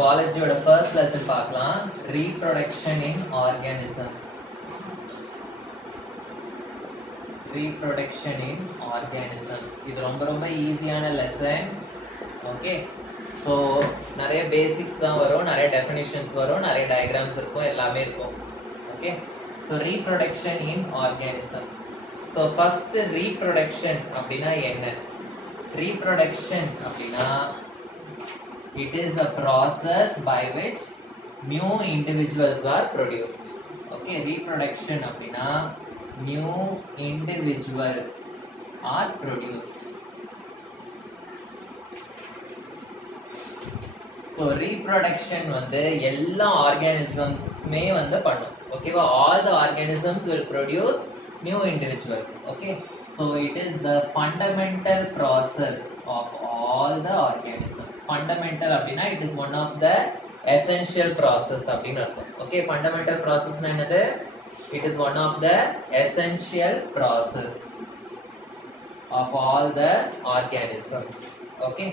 Zoology-ஓட first lesson பார்க்கலாம். Reproduction in organisms. Reproduction in organisms. இது ரொம்ப ஈஸியான lesson. Okay. So நிறைய basics தான் வரும், நிறைய definitions வரும், நிறைய diagrams இருக்கும், எல்லாமே இருக்கும். Okay. So reproduction in organisms. So first reproduction அப்படினா என்ன? Reproduction அப்படினா it is a process by which new individuals are produced. Okay, reproduction அப்படினா new individuals are produced. So reproduction வந்து எல்லா organismsமே வந்து பண்ணும். ஓகேவா? All the organisms will produce new individuals. Okay, so it is the fundamental process of all the organisms. Fundamental அப்படினா it is one of the essential process அப்படினு அர்த்தம். Okay, fundamental process னா என்னது? It is one of the essential process of all the organisms. Okay,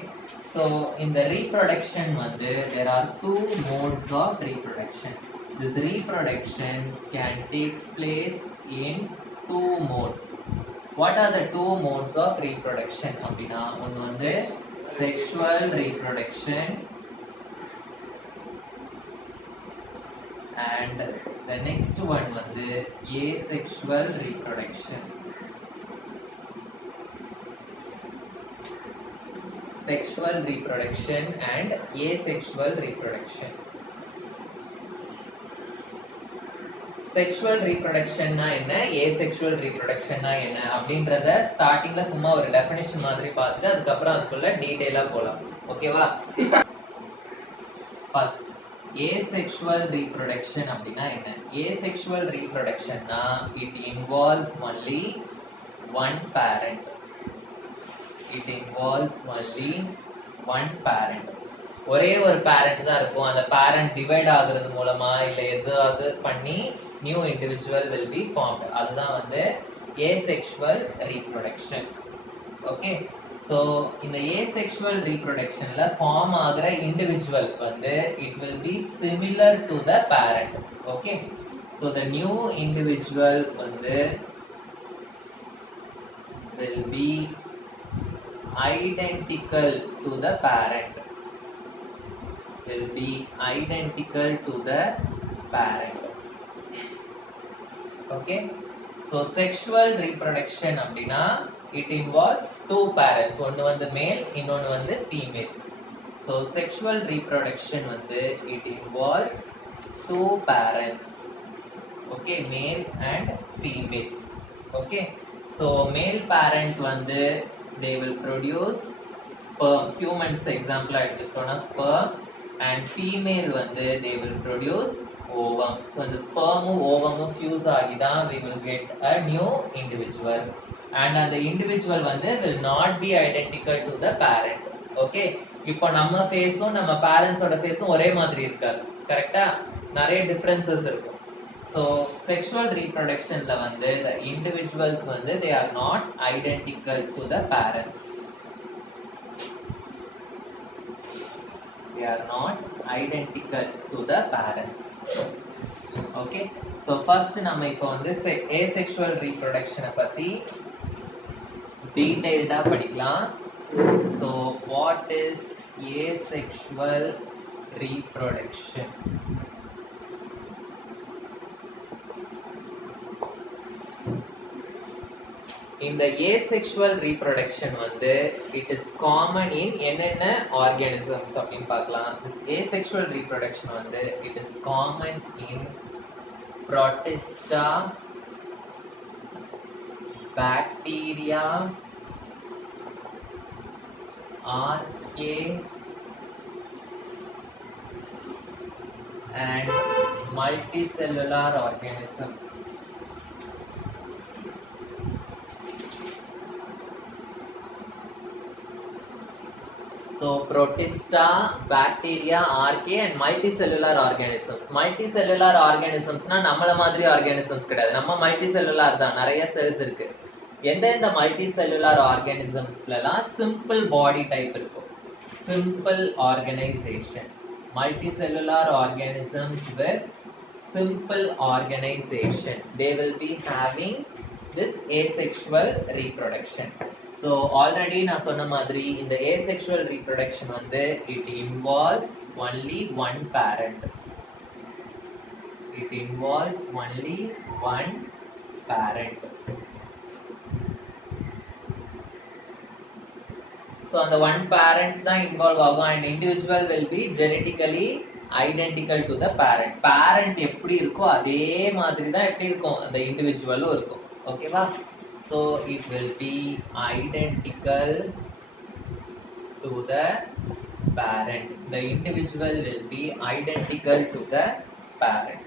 so in the reproduction வந்து there are two modes of reproduction. This reproduction can take place in two modes. What are the two modes of reproduction அப்படினா ஒன்னு வந்து sexual reproduction and the next one வந்து asexual reproduction. Sexual reproduction and asexual reproduction. Sexual reproduction னா என்ன, asexual reproduction னா என்ன அப்படின்றத ஸ்டார்டிங்ல சும்மா ஒரு டெஃபினிஷன் மாதிரி பார்த்துட்டு அதுக்கப்புறம் அதுக்குள்ள டீடைலா போலாம். ஓகேவா? ஃபர்ஸ்ட் asexual reproduction அப்படினா என்ன? Asexual reproduction னா it involves only one parent. It involves only one parent. ஒரே ஒரு parent தான் இருக்கும். அந்த parent divide ஆகுறது மூலமா இல்ல ஏதாவது பண்ணி new individual will be formed. அதுதான் வந்து asexual reproduction. Okay, so இந்த asexual reproductionல form ஆகுற individual வந்து it will be similar to the parent. Okay, so the new individual வந்து will be identical to the parent. Will be identical to the parent. Okay, so sexual reproduction அப்படினா it involves two parents. ஒன்னு வந்து male, இன்னொன்னு வந்து female. So sexual reproduction வந்து it involves two parents. Okay, male and female. Okay, so male parent வந்து they will produce sperm. Humans example எடுத்துக்கிட்டோம்னா sperm, and female வந்து they will produce ovum. So the sperm ovum fuse ஆகிதான் we will get a new individual, and the individual வந்து will not be identical to the parent. Okay, இப்போ நம்ம ஃபேஸும் நம்ம பேரண்ட்ஸோட ஃபேஸும் ஒரே மாதிரி இருக்காது, கரெக்ட்டா? நிறைய டிஃபரன்சஸ் இருக்கும். So sexual reproductionல வந்து the individuals வந்து they are not identical to the parents. They are not identical to the parents. Okay, so first நம்ம இப்போ வந்து asexual reproduction பத்தி டீடைல்டா படிக்கலாம். So what is asexual reproduction? இந்த asexual reproduction வந்து it is common in என்னென்ன organisms அப்படின்னு பார்க்கலாம். Asexual reproduction வந்து it is common in Protista, bacteria, archaea and multicellular organisms. So Protista, bacteria, archaea and multicellular organisms. Multicellular organisms னா நம்மள மாதிரி organisms கிடையாது. நம்ம multicellular தான், நிறைய cells இருக்கு. எந்தெந்த multicellular organismsலலாம் simple body type இருக்கும், simple organization. multicellular organisms with simple organization. They will be having this asexual reproduction. So already நான் சொன்ன மாதிரி இந்த asexual reproduction வந்து it involves only one parent. It involves only one parent. So on the one parent தான் involve ஆகும் and individual will be genetically identical to the parent. Parent எப்படி இருக்கோ அதே மாதிரி தான் எப்படி இருக்கும் அந்த இண்டிவிஜுவலும் இருக்கும். ஓகேவா? So it will be identical to the parent. The individual will be identical to the parent.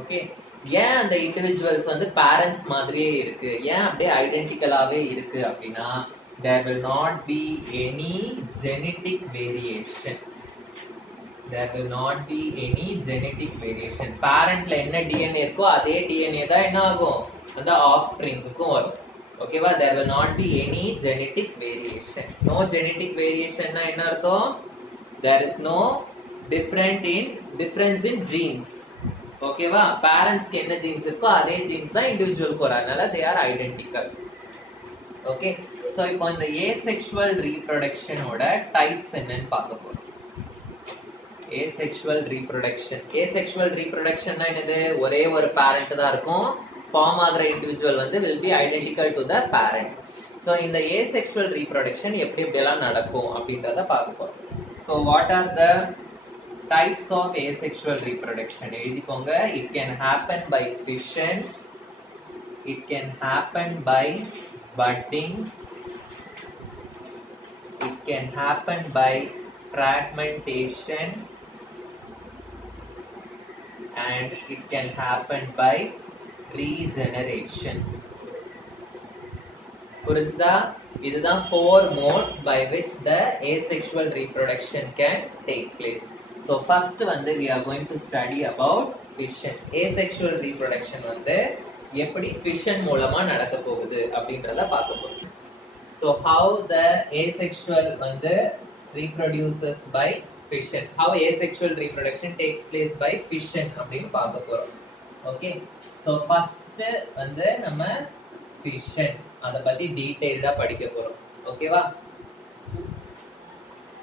Okay? ஏன் அந்த இண்டிவிஜுவல்ஸ் வந்து பேரண்ட்ஸ் மாதிரியே இருக்கு, ஏன் அப்படியே ஐடென்டிக்கலாவே இருக்கு அப்படின்னா there will not be any genetic variation. There will not be any genetic variation. Parentல என்ன DNA இருக்கோ அதே DNA தான் என்ன ஆகும் அந்த ஆஃப்ஸ்பிரிங்குக்கும் வரும். ஓகேவா? There will not be any genetic variation. No genetic variation னா என்ன அர்த்தம்? There is no difference in genes. ஓகேவா? பேரண்ட்ஸ்க்கு என்ன ஜீன்ஸ் இருக்கோ அதே ஜீன்ஸ் தான் இண்டிவிஜுவலுக்கு வரும். அதனால they are identical. Okay? So இப்போ இந்த asexual reproduction ஓட டைப்ஸ் என்னன்னு பார்க்க போறோம். asexual reproduction. asexual reproduction னா என்னது? ஒரே ஒரு parent தான் இருக்கும். ஃபார்ம் ஆகிற இண்டிவிஜுவல் வந்து will be identical to the parent. So இந்த asexual reproduction எப்படி எப்படிலாம் நடக்கும் அப்படின்றத பார்க்க போறோம். So what are the types of asexual reproduction? எழுதிக்கோங்க. It can happen by fission. It can happen by budding. It can happen by fragmentation and it can happen by regeneration. புரிஞ்சுதா? இதுதான் 4 modes by which the asexual reproduction can take place. So first வந்து we are going to study about fission. Asexual reproduction வந்து எப்படி fission மூலமா நடக்க போகுது அப்படின்றத பார்க்க போறோம். So how the asexual வந்து reproduces by fission. How asexual reproduction takes place by fission அப்படினு பார்க்க போறோம். Okay? So first வந்து நம்ம fission அத பத்தி டீடைலா படிக்க போறோம். ஓகேவா?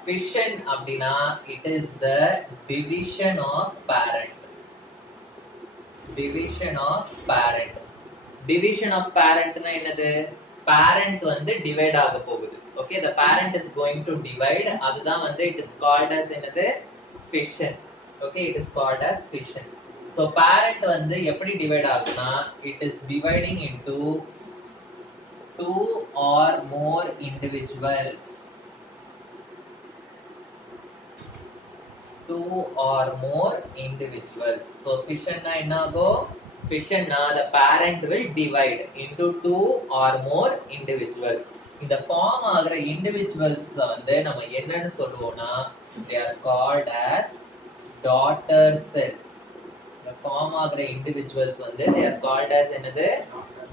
Fission அப்படினா it is the division of parent. Division of parent. Division of parent னா என்னது? parent வந்து divide ஆக போகுது. Okay, the parent is going to divide. அதுதான் வந்து it is called as என்னது? fission. Okay, it is called as fission. So parent வந்து எப்படி divide ஆகுதுன்னா it is dividing into two or more individuals. Two or more individuals. So fission na enna ago? Fission na the parent will divide into two or more individuals. In the form agra individuals வந்து நம்ம என்னன்னு சொல்லுவோம்னா they are called as daughter cells. The form agra individuals வந்து they are called as என்னது?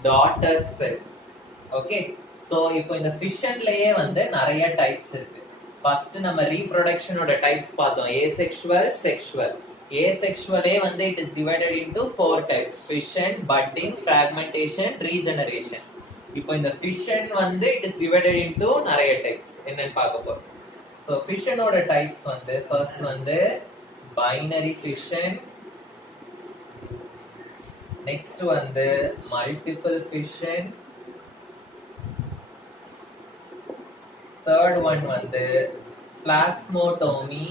daughter cells. Okay, so இப்போ இந்த fissionலயே வந்து நிறைய டைப்ஸ் இருக்கு. ஃபர்ஸ்ட் நம்ம reproduction ஓட டைப்ஸ் பார்த்தோம். asexual, sexual. asexualே வந்து it is divided into 4 types: fission, budding, fragmentation, regeneration. இப்போ இந்த fission வந்து it is divided into நிறைய டைப்ஸ். என்னன்னு பார்க்க போறோம். So fission ஓட டைப்ஸ் வந்து first வந்து binary fission, next வந்து multiple fission, third one வந்து plasmotomy,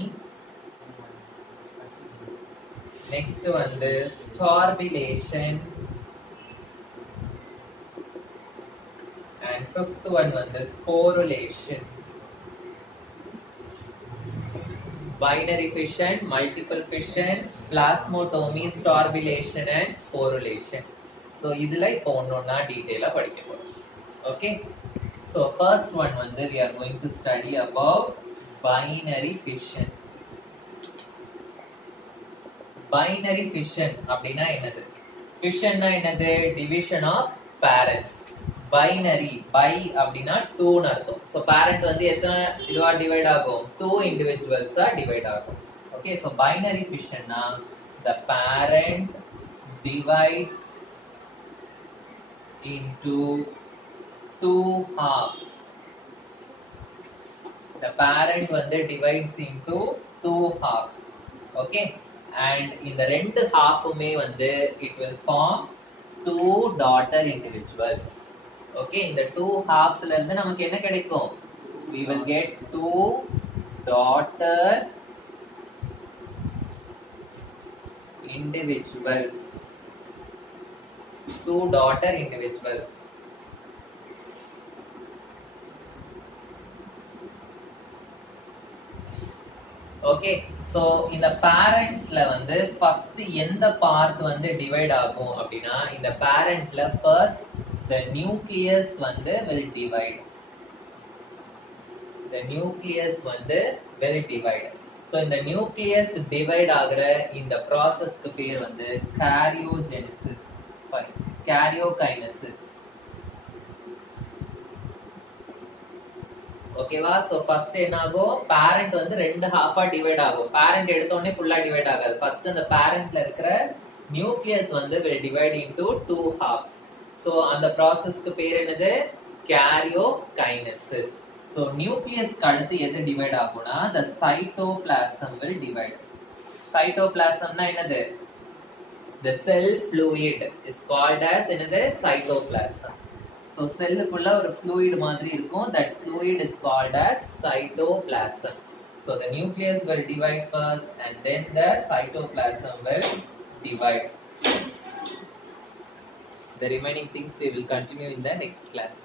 next வந்து storbilation, and fifth one வந்து sporulation. Binary fission, multiple fission, plasmotomy, storbilation and sporulation. So இதுல இப்போ ஒண்ணொண்ணா டீடைலா படிக்க போறோம். Okay, so first one வந்து we are going to study about binary fission. Binary fission அப்படினா என்னது? Fission னா என்னது? Division of parents. Binary, bi அப்படினா 2 னு அர்த்தம். So parent வந்து எத்தனை இதுவா டிவைட் ஆகும்? 2 individuals ஆ டிவைட் ஆகும். Okay, so binary fission na the parent divides into two halves. The parent வந்து divides into two halves. Okay, and in the ரெண்டு halfுமே வந்து it will form two daughter individuals. Okay, இந்த two halvesல இருந்து நமக்கு என்ன கிடைக்கும்? We will get two daughter individuals. Two daughter individuals. Okay, so இந்த parentல வந்து first எந்த part வந்து divide ஆகும் அப்படின்னா இந்த parentல first the nucleus வந்து will divide. The nucleus வந்து will divide. So இந்த nucleus divide ஆகுற இந்த processக்கு பேர் வந்து karyogenesis. Sorry, karyokinesis. ஓகேவா? சோ ஃபர்ஸ்ட் என்ன ஆகும்? பேரண்ட் வந்து ரெண்டு ஹாஃபா டிவைட் ஆகும். பேரண்ட் எடுத்த உடனே ஃபுல்லா டிவைட் ஆகாது. ஃபர்ஸ்ட் அந்த பேரண்ட்ல இருக்கிற நியூக்ளியஸ் வந்து will divide into two halves. So அந்த processக்கு பேர் என்னது? karyokinesis. சோ நியூக்ளியஸ்க்கு அடுத்து எது டிவைட் ஆகும்னா the cytoplasm will divide. Cytoplasmனா என்னது? The cell fluid is called as என்னது? Cytoplasm. So செல்லுக்குள்ள ஒரு fluid மாதிரி இருக்கும். That fluid is called as cytoplasm. So the nucleus will divide first and then the cytoplasm will divide. The remaining things we will continue in the next class.